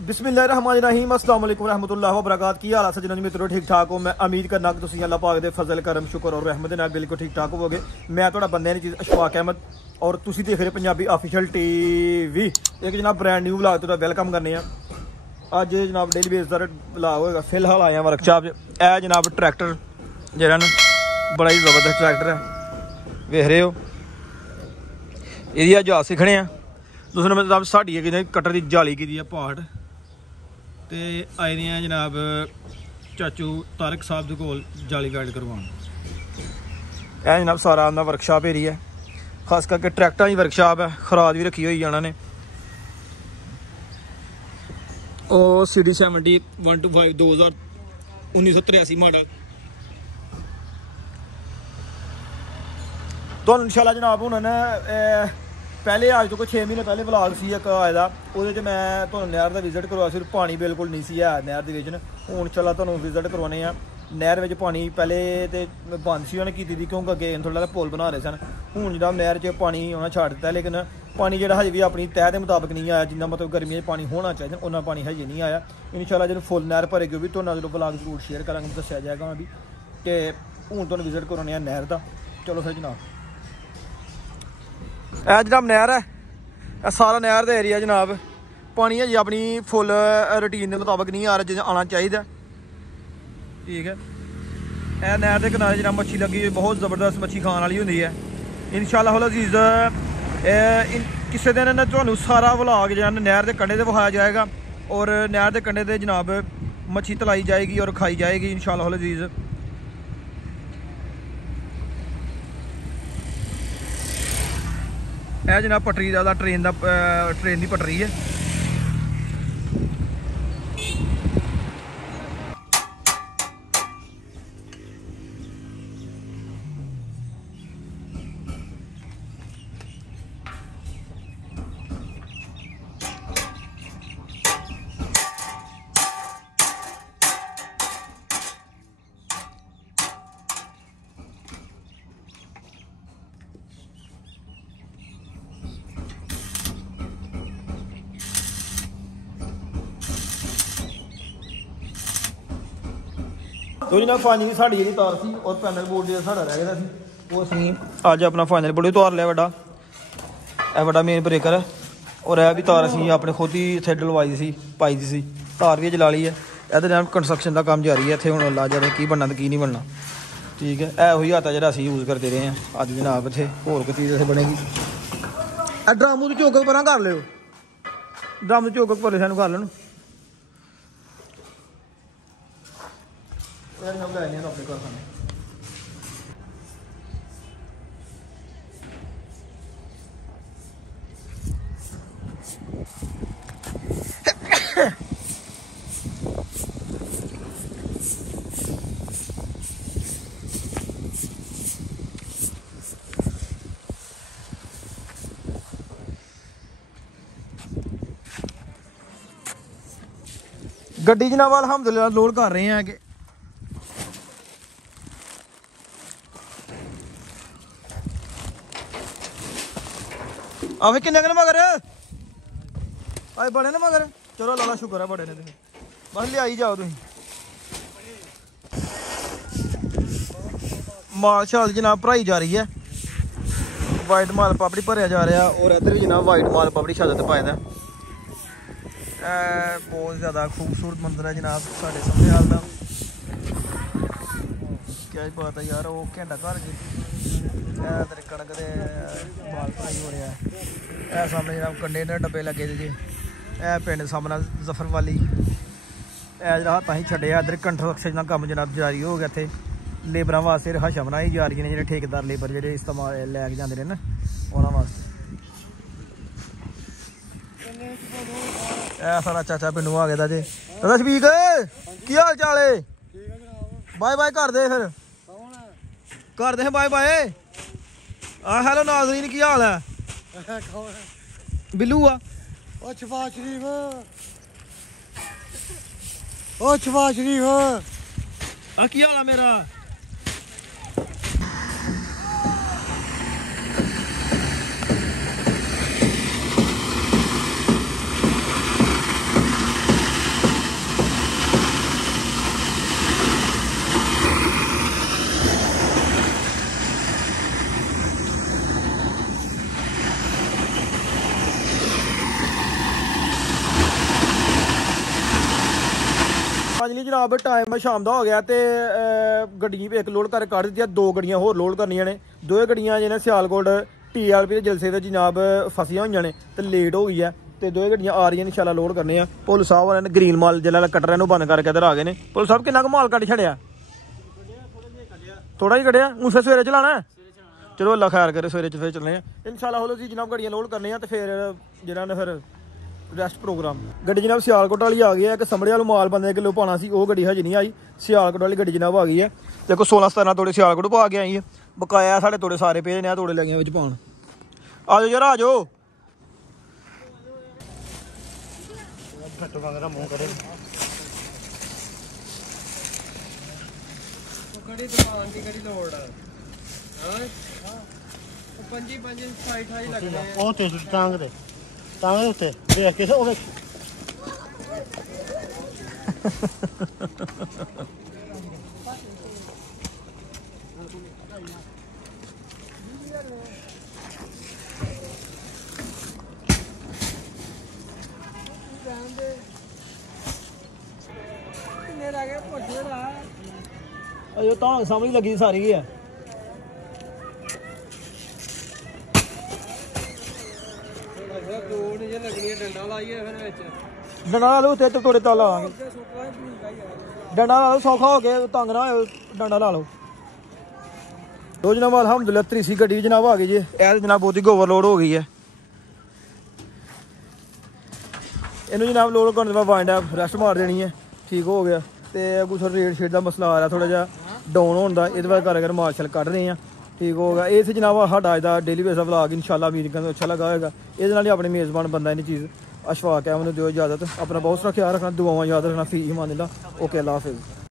बिस्मिल्लाहिर्रहमानिर्रहीम अस्सलाम वालेकुम रहमतुल्लाहि व बरकातहू। की हाल है सज्जनों जी मित्रों, ठीक ठाक हो। मैं उम्मीद करना कि तुसीं अल्लाह पाक दे फजल करम शुक्र और रहमत नाल बिल्कुल ठीक ठाक होवोगे। मैं तुहाडा बंदे दी चीज़ अशफाक अहमद और तुसीं देख रहे पंजाबी ऑफिशियल टीवी। एक जनाब ब्रांड न्यू व्लॉग तुहाडा वेलकम करने हैं। अज जनाब डेली बेस का व्लॉग होएगा। फिलहाल आए हैं वर्कशॉप च। जनाब ट्रैक्टर जेह्ड़ा ना बड़ा ही जबरदस्त ट्रैक्टर है, वेख रहे हो। एह्दी अज जाच सिक्खने हैं। दूसरा मतलब साड़ी एक कटर की जाली की है पार्ट तो आए दे हैं जनाब चाचू तारक साहब के कोल जाली गाइड करवान। यह जनाब सारा उन्होंने वर्कशॉप एरिया है, खास करके ट्रैक्टर की वर्कशॉप है। खराद भी रखी हुई है उन्होंने। और CD70 125 1983 मॉडल तो इंशाल्लाह जनाब उन्होंने पहले आज तो कोई 6 महीने पहले व्लॉग सी एक आए वो मैं तो नहर का विजिट करवाया। सिर्फ पानी बिल्कुल नहीं सी है नहर के हूँ चला तो विजिट करवाने हैं। नहर में पानी पहले तो बंद सी उन्हें की थी क्योंकि अगे थोड़ा पुल बना रहे सन। हूँ जो नहर च पानी उन्हें छड़ दिता, लेकिन पानी जो हजे भी अपनी तय के मुताबिक नहीं आया। जिन्ना मतलब गर्मियों पानी होना चाहिए उन्ना पानी हजे नहीं आया। इंशाल्लाह जो फुल नहर भरेगी भी तो व्लॉग जरूर शेयर करा दसिया जाएगा भी कि हूँ तो विजिट करवाने नहर का। चलो फिर जनाब यह जनाब नहर है, सारा नहर का एरिया जनाब पानी है जी अपनी फुल रूटीन के मुताबिक नहीं आ रहा जिन्हें आना चाहिए। ठीक है, यह नहर के किनारे जनाब मच्छी लगी हुई बहुत ज़बरदस्त मच्छी खाने वाली होंगी है। इंशाल्लाह अज़ीज़ किसी दिन तो सारा व्लॉग जो नहर के कंढे से विखाया जाएगा और नहर के कंढे से जनाब मच्छी तलाई जाएगी और खाई जाएगी इंशाल्लाह अज़ीज़। यह जनाब पटरी का ट्रेन की पटरी है। तो जनाब फाइनली साड़ी जी तार सी और पैनल बोर्ड जो साड़ा रह गया वो असीं अज अपना फाइनल बोर्ड उतार लिया। बड़ा यह बड़ा मेन ब्रेकर है और यह भी तार असीं अपने खुद ही इत्थे डलवाई सी पाई दी सी। तार भी जला ली है। यह जनाब कंस्ट्रक्शन का काम जारी है। इत्थे हुण ला जा की बनना तो की नहीं बनना। ठीक है, यह वही हाथ है जो असीं यूज़ करते रहे हैं। अज जनाब इत्थे होर कोई चीज़ इत्थे बनेगी। ड्रम तो चौक परा कर लियो, ड्रम चौक पर सानूं कर लैन। अपने कारखाने गड्डी जनाब अल्हम्दुलिल्लाह लोड कर रहे हैं कि आवे किन्ने मगर आए बड़े ने मगर। चलो लाला शुक्र है बड़े ने तुम बस लियाई जाओ तुम माल शाल जनाब भराई जा रही है। वाइट माल पापड़ी भरया जा रहा और इधर भी जनाब वाइट माल पापड़ी छत पाए दा। बहुत ज़्यादा खूबसूरत मंजर है जनाब साढ़े सामने हाल का। क्या बात है यार, वो घंटा घर तेरे कणक के माल भराई हो रहा है। सामने जनाब कंटेनर डब्बे लगे जी। यह पिंड सामने जफर वाली जरा हाथ ही छड़े। इधर कंस्ट्रक्शन का काम जनाब जारी हो गया। इतने लेबर वास्ते रिहायशां बनाई जा रही हैं जो ठेकेदार लेबर जो इस्तेमाल लैके जाते हैं ना उन्होंने वास्ते। सारा चाचा पिंडों आ गया जी। दादा शफीक की हाल चाल है? बाय बाय कर दे फिर कर दे बाय बाय। हेलो नाज़रीन की हाल है? बिल्लू आ शफाक शरीफ शफाक शरीफ की हाल है मेरा? ਫਾਈਨਲੀ ਜਨਾਬ ਟਾਈਮ ਸ਼ਾਮ ਦਾ ਹੋ ਗਿਆ ਤੇ ਗੱਡੀ ਇੱਕ ਲੋਡ ਕਰ ਕੱਢ ਦਿੱਤੀ ਆ, 2 ਗੱਡੀਆਂ ਹੋਰ ਲੋਡ ਕਰਨੀਆਂ ਨੇ। 2 ਗੱਡੀਆਂ ਜਿਹਨੇ ਸਿਆਲਕੋਟ TRP ਦੇ ਜਲਸੇ ਤੇ ਜਨਾਬ ਫਸੀਆਂ ਹੋਈਆਂ ਨੇ ਤੇ ਲੇਟ ਹੋ ਗਈ ਹੈ ਤੇ 2 ਗੱਡੀਆਂ ਆ ਰਹੀਆਂ ਨੇ, ਇਨਸ਼ਾਅੱਲਾ ਲੋਡ ਕਰਨੇ ਆ। ਪੁਲਿਸ ਸਾਹਿਬ ਵਾਲਿਆਂ ਨੇ ਗ੍ਰੀਨ ਮਾਲ ਜਿਹੜਾ ਕਟਰਾਂ ਨੂੰ ਬੰਦ ਕਰਕੇ ਇੱਧਰ ਆ ਗਏ ਨੇ। ਪੁਲਿਸ ਸਾਹਿਬ ਕਿੰਨਾ ਕੁ ਮਾਲ ਕੱਢ ਛੜਿਆ? ਥੋੜਾ ਹੀ ਕੱਢਿਆ। ਉਸੇ ਸਵੇਰੇ ਚਲਾਣਾ? ਚਲੋ ਅੱਲਾ ਖੈਰ ਕਰੇ, ਸਵੇਰੇ ਫਿਰ ਚੱਲਣੇ ਆ ਇਨਸ਼ਾਅੱਲਾ। ਹੋਲੋ ਜੀ ਜਨਾਬ ਗੱਡੀਆਂ ਲੋਡ ਕਰਨੇ ਆ ਤੇ ਫਿਰ ਜਿਹੜਾ ਨੇ ਫਿਰ ਰੈਸਟ ਪ੍ਰੋਗਰਾਮ। ਗੱਡੀ ਜਨਾਬ ਸਿਆਲਕੋਟ ਵਾਲੀ ਆ ਗਈ ਹੈ। ਇੱਕ ਸਮੜੇ ਵਾਲੂ ਮਾਲ ਬੰਦੇ ਕਿਲੋ ਪਾਉਣਾ ਸੀ, ਉਹ ਗੱਡੀ ਹਜੇ ਨਹੀਂ ਆਈ। ਸਿਆਲਕੋਟ ਵਾਲੀ ਗੱਡੀ ਜਨਾਬ ਆ ਗਈ ਹੈ। ਦੇਖੋ 16-17 ਤੋੜੇ ਸਿਆਲਕੋਟ ਪਾ ਕੇ ਆਈ ਹੈ। ਬਕਾਇਆ ਸਾਡੇ ਤੋੜੇ ਸਾਰੇ ਪਏ ਨੇ, ਆ ਤੋੜੇ ਲੱਗੀਆਂ ਵਿੱਚ ਪਾਉਣ। ਆ ਜਾਓ ਯਾਰ ਆ ਜਾਓ। ਮੂੰਹ ਕਰੇ ਕਿਹੜੀ ਦੁਕਾਨ ਦੀ ਕਿਹੜੀ ਲੋੜ ਆ? ਹਾਂ 25 28 ਲੱਗਦੇ ਆ। ਉਹ ਤੇ ਟਾਂਗ ਦੇ ਉੱਤੇ ਦੇਖ ਕੇ ਉਹ ਮੇਰਾ ਕੇ ਪੁੱਛਦਾ ਅਜੋ ਤਾਂ ਸਮਝ ਲੱਗੀ ਸਾਰੀ ਹੈ। ਕੋਡ ਜੇ ਲੱਗਣੀ ਡੰਡਾ ਲਾਈਏ ਫਿਰ ਵਿੱਚ ਡੰਡਾ ਲਾ ਲਓ, ਤੇ ਤੋੜੇ ਤਾਂ ਲਾਵਾਂਗੇ। ਸੁੱਕਾ ਹੀ ਭੂਗਾ ਯਾਰ। ਡੰਡਾ ਲਾ ਲਓ, ਸੌਖਾ ਹੋ ਗਿਆ, ਤੰਗ ਨਾ ਹੋਇਓ, ਡੰਡਾ ਲਾ ਲਓ। ਲੋ ਜਨਾਬ ਅਲਹਮਦੁਲਿਲਾ 30 ਗੱਡੀ ਜਨਾਬ ਆ ਗਈ ਜੀ। ਇਹ ਜਨਾਬ ਬਹੁਤੀ ਓਵਰਲੋਡ ਹੋ ਗਈ ਹੈ। ਇਹਨੂੰ ਜਨਾਬ ਲੋਡ ਕਰਨ ਦੇ ਬਾਅਦ ਵਾਈਂਡ ਅਪ ਰੈਸਟ ਮਾਰ ਦੇਣੀ ਹੈ। ਠੀਕ ਹੋ ਗਿਆ ਤੇ ਕੁਛ ਰੇਟ ਸ਼ੇਡ ਦਾ ਮਸਲਾ ਆ ਰਿਹਾ ਥੋੜਾ ਜਿਹਾ ਡਾਊਨ ਹੋਣ ਦਾ, ਇਹਦੇ ਬਾਅਦ ਕਰ ਮਾਰਸ਼ਲ ਕੱਢ ਰਹੇ ਆ। ਠੀਕ ਹੋ ਗਿਆ। ਇਹ ਸੀ ਜਨਾਬ ਸਾਡਾ ਅੱਜ ਦਾ ਡੇਲੀ ਬੇਸ ਦਾ ਵਲੌਗ। ਇਨਸ਼ਾਅੱਲਾ ਉਮੀਦ ਕਰਦਾ ਅੱਛਾ ਲੱਗਾ ਹੋਏਗਾ। ਇਹਦੇ ਨਾਲ ਹੀ ਆਪਣੇ ਮੇਜ਼ਬਾਨ ਬੰਦਾ ਇਹਨੀ ਚੀਜ਼ ਅਸ਼ਫਾਕ ਹੈ, ਮੈਨੂੰ ਦਿਓ ਇਜਾਜ਼ਤ। ਆਪਣਾ ਬਹੁਤ ਸਾਰਾ ਖਿਆਲ ਰੱਖਣਾ, ਦੁਆਵਾਂ ਯਾਦ ਰੱਖਣਾ। ਫੀ ਇਮਾਨ ਅੱਲਾ। ਓਕੇ, ਅੱਲਾ ਹਾਫਿਜ਼।